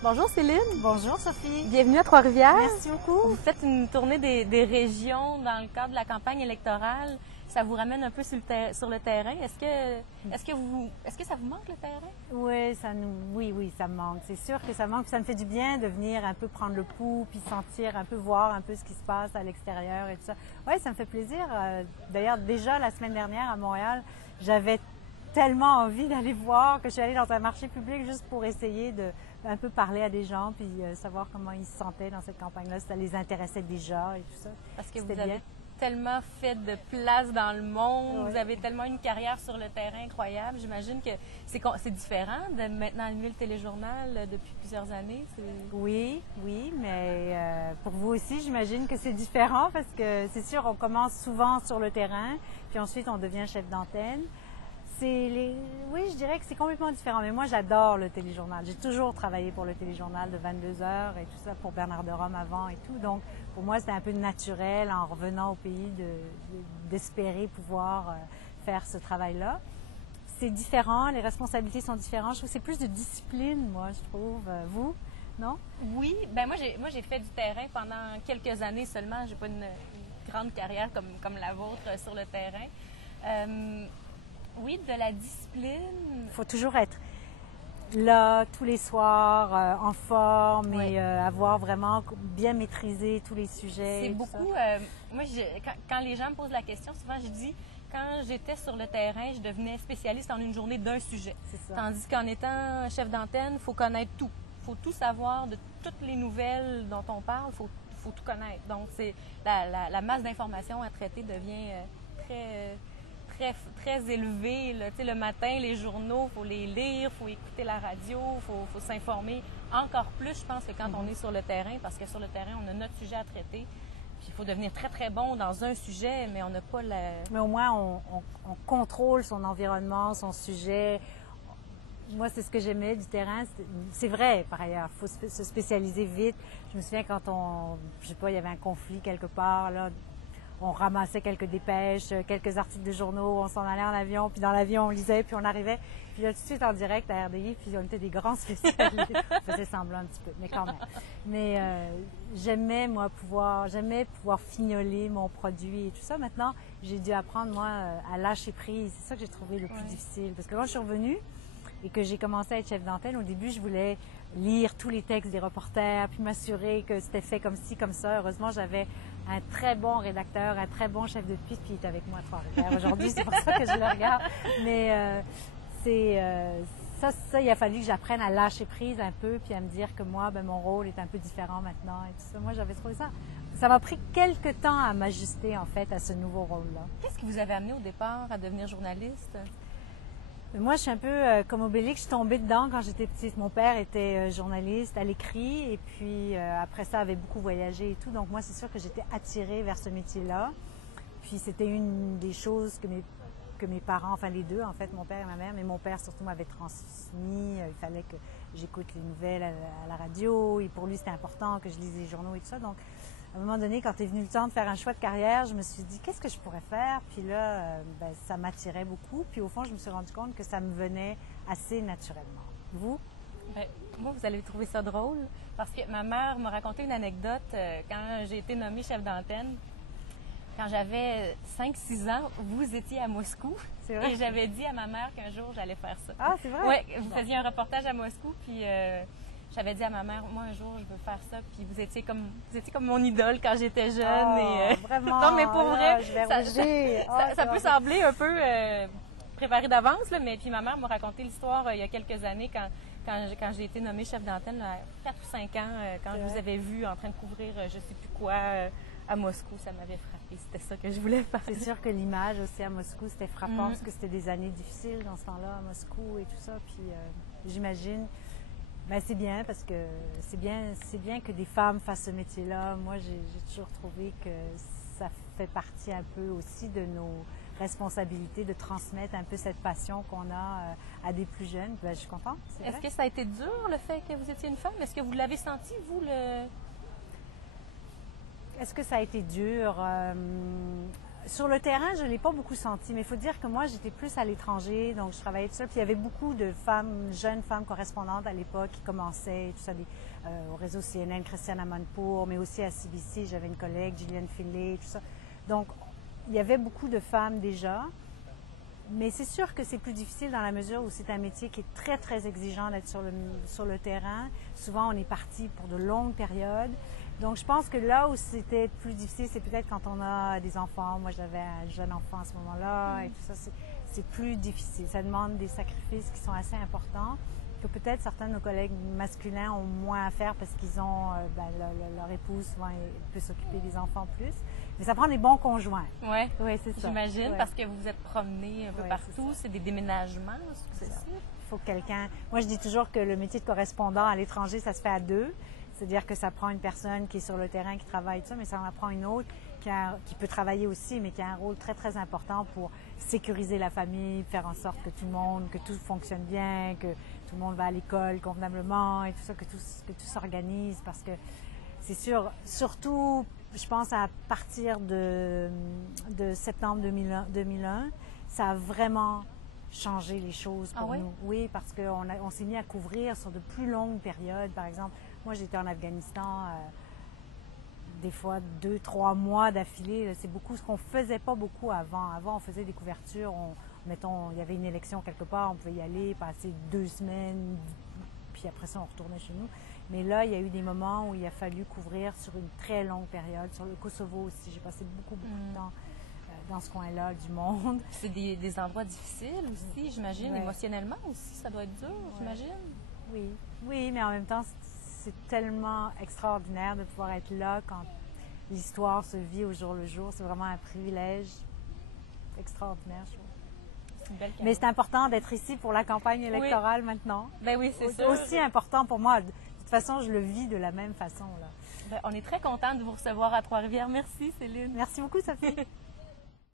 Bonjour Céline. Bonjour Sophie. Bienvenue à Trois-Rivières. Merci beaucoup. Vous faites une tournée des régions dans le cadre de la campagne électorale. Ça vous ramène un peu sur le terrain. Est-ce que ça vous manque le terrain? Oui, ça me manque. C'est sûr que ça me manque. Ça me fait du bien de venir un peu prendre le pouls, puis sentir un peu, voir un peu ce qui se passe à l'extérieur et tout ça. Oui, ça me fait plaisir. D'ailleurs, déjà la semaine dernière à Montréal, j'avais tellement envie d'aller voir que je suis allée dans un marché public juste pour essayer de un peu parler à des gens puis savoir comment ils se sentaient dans cette campagne-là, si ça les intéressait déjà et tout ça. Parce que vous avez tellement fait de place dans le monde, oui. Vous avez tellement une carrière sur le terrain incroyable. J'imagine que c'est différent de maintenant animer le téléjournal depuis plusieurs années. Oui, mais pour vous aussi, j'imagine que c'est différent parce que c'est sûr, on commence souvent sur le terrain, puis ensuite on devient chef d'antenne. Oui, je dirais que c'est complètement différent. Mais moi, j'adore le téléjournal. J'ai toujours travaillé pour le téléjournal de 22 heures et tout ça, pour Bernard de Rome avant et tout. Donc, pour moi, c'était un peu naturel en revenant au pays d'espérer pouvoir faire ce travail-là. C'est différent, les responsabilités sont différentes. Je trouve que c'est plus de discipline, moi, je trouve. Vous, non? Oui, moi j'ai fait du terrain pendant quelques années seulement. J'ai pas une grande carrière comme la vôtre sur le terrain. Oui, de la discipline. Il faut toujours être là tous les soirs, en forme et avoir vraiment bien maîtrisé tous les sujets. C'est beaucoup. Moi, quand les gens me posent la question, souvent je dis, quand j'étais sur le terrain, je devenais spécialiste en une journée d'un sujet. C'est ça. Tandis qu'en étant chef d'antenne, il faut connaître tout. Il faut tout savoir de toutes les nouvelles dont on parle. Il faut tout connaître. Donc, c'est la masse d'informations à traiter devient très élevé. Là. Le matin, les journaux, il faut les lire, il faut écouter la radio, il faut s'informer. Encore plus, je pense, que quand on est sur le terrain, parce que sur le terrain, on a notre sujet à traiter. Puis il faut devenir très bon dans un sujet, mais on n'a pas la... Mais au moins, on contrôle son environnement, son sujet. Moi, c'est ce que j'aimais du terrain. C'est vrai, par ailleurs, il faut se spécialiser vite. Je me souviens quand je sais pas, il y avait un conflit quelque part, là. On ramassait quelques dépêches, quelques articles de journaux, on s'en allait en avion, puis dans l'avion, on lisait, puis on arrivait. Puis là, tout de suite en direct à RDI, puis on était des grands spécialistes. On faisait semblant un petit peu, mais quand même. Mais j'aimais pouvoir fignoler mon produit et tout ça. Maintenant, j'ai dû apprendre, moi, à lâcher prise. C'est ça que j'ai trouvé le plus difficile. Parce que quand je suis revenue et que j'ai commencé à être chef d'antenne, au début, je voulais lire tous les textes des reporters, puis m'assurer que c'était fait comme ci, comme ça. Heureusement, j'avais un très bon rédacteur, un très bon chef de piste, puis il est avec moi à Trois-Rivières aujourd'hui, c'est pour ça que je le regarde. Mais ça, il a fallu que j'apprenne à lâcher prise un peu, puis à me dire que moi, mon rôle est un peu différent maintenant et tout ça. Moi, j'avais trouvé ça. Ça m'a pris quelques temps à m'ajuster, en fait, à ce nouveau rôle-là. Qu'est-ce qui vous avait amené au départ à devenir journaliste? Moi, je suis un peu comme Obélix, je suis tombée dedans quand j'étais petite. Mon père était journaliste à l'écrit et puis après ça, avait beaucoup voyagé et tout. Donc moi, c'est sûr que j'étais attirée vers ce métier-là. Puis c'était une des choses que mes parents, enfin les deux en fait, mon père et ma mère, mais mon père surtout m'avait transmis. Il fallait que j'écoute les nouvelles à la radio et pour lui, c'était important que je lise les journaux et tout ça. Donc à un moment donné, quand est venu le temps de faire un choix de carrière, je me suis dit, qu'est-ce que je pourrais faire? Puis là, ça m'attirait beaucoup. Puis au fond, je me suis rendu compte que ça me venait assez naturellement. Vous? Moi, vous allez trouver ça drôle parce que ma mère m'a raconté une anecdote quand j'ai été nommée chef d'antenne. Quand j'avais 5-6 ans, vous étiez à Moscou. C'est vrai? Et j'avais dit à ma mère qu'un jour, j'allais faire ça. Ah, c'est vrai? Oui, vous faisiez un reportage à Moscou, puis... j'avais dit à ma mère, moi un jour je veux faire ça, puis vous étiez comme mon idole quand j'étais jeune. Oh, vraiment? Non, mais pour vrai, je vais rougir. Ça peut sembler un peu préparé d'avance, là, mais puis ma mère m'a raconté l'histoire il y a quelques années quand j'ai été nommée chef d'antenne à 4 ou 5 ans, quand je vous avais vu en train de couvrir je sais plus quoi à Moscou, ça m'avait frappé. C'était ça que je voulais faire. C'est sûr que l'image aussi à Moscou, c'était frappant parce que c'était des années difficiles dans ce temps-là à Moscou et tout ça. Puis j'imagine. Ben, c'est bien parce que c'est bien que des femmes fassent ce métier-là. Moi, j'ai toujours trouvé que ça fait partie un peu aussi de nos responsabilités de transmettre un peu cette passion qu'on a à des plus jeunes. Ben, je suis contente. Est-ce que ça a été dur le fait que vous étiez une femme? Est-ce que vous l'avez senti, vous, Est-ce que ça a été dur? Sur le terrain, je ne l'ai pas beaucoup senti, mais il faut dire que moi, j'étais plus à l'étranger, donc je travaillais tout seul. Puis il y avait beaucoup de femmes, jeunes femmes correspondantes à l'époque qui commençaient, tout ça, au réseau CNN, Christiane Amanpour, mais aussi à CBC, j'avais une collègue, Gillian Finlay, tout ça. Donc, il y avait beaucoup de femmes déjà, mais c'est sûr que c'est plus difficile dans la mesure où c'est un métier qui est très, très exigeant d'être sur le terrain. Souvent, on est parti pour de longues périodes. Donc, je pense que là où c'était plus difficile, c'est peut-être quand on a des enfants. Moi, j'avais un jeune enfant à ce moment-là et tout ça, c'est plus difficile. Ça demande des sacrifices qui sont assez importants, que peut-être certains de nos collègues masculins ont moins à faire parce qu'ils ont, leur épouse souvent peut s'occuper des enfants plus. Mais ça prend des bons conjoints. Oui, ouais, c'est ça. J'imagine, parce que vous vous êtes promenés un peu partout. C'est des déménagements, c'est ça. Il faut quelqu'un... Moi, je dis toujours que le métier de correspondant à l'étranger, ça se fait à deux. C'est-à-dire que ça prend une personne qui est sur le terrain, qui travaille tout ça, mais ça en prend une autre qui peut travailler aussi, mais qui a un rôle très, très important pour sécuriser la famille, faire en sorte que tout fonctionne bien, que tout le monde va à l'école convenablement et tout ça, que tout s'organise. Parce que c'est sûr, surtout, je pense à partir de septembre 2001, ça a vraiment changé les choses pour nous. Oui, parce qu'on s'est mis à couvrir sur de plus longues périodes. Par exemple, moi, j'étais en Afghanistan des fois 2-3 mois d'affilée. C'est beaucoup ce qu'on faisait pas beaucoup avant. Avant, on faisait des couvertures. Mettons, il y avait une élection quelque part, on pouvait y aller, passer 2 semaines, puis après ça, on retournait chez nous. Mais là, il y a eu des moments où il a fallu couvrir sur une très longue période. Sur le Kosovo aussi, j'ai passé beaucoup de temps dans ce coin-là du monde. C'est des endroits difficiles aussi, j'imagine, émotionnellement aussi, ça doit être dur, j'imagine. Oui, mais en même temps, c'est tellement extraordinaire de pouvoir être là quand l'histoire se vit au jour le jour. C'est vraiment un privilège extraordinaire, je trouve. Mais c'est important d'être ici pour la campagne électorale maintenant. Ben oui, c'est sûr. Aussi important pour moi. De toute façon, je le vis de la même façon, là. Ben, on est très contents de vous recevoir à Trois-Rivières. Merci, Céline. Merci beaucoup, Sophie.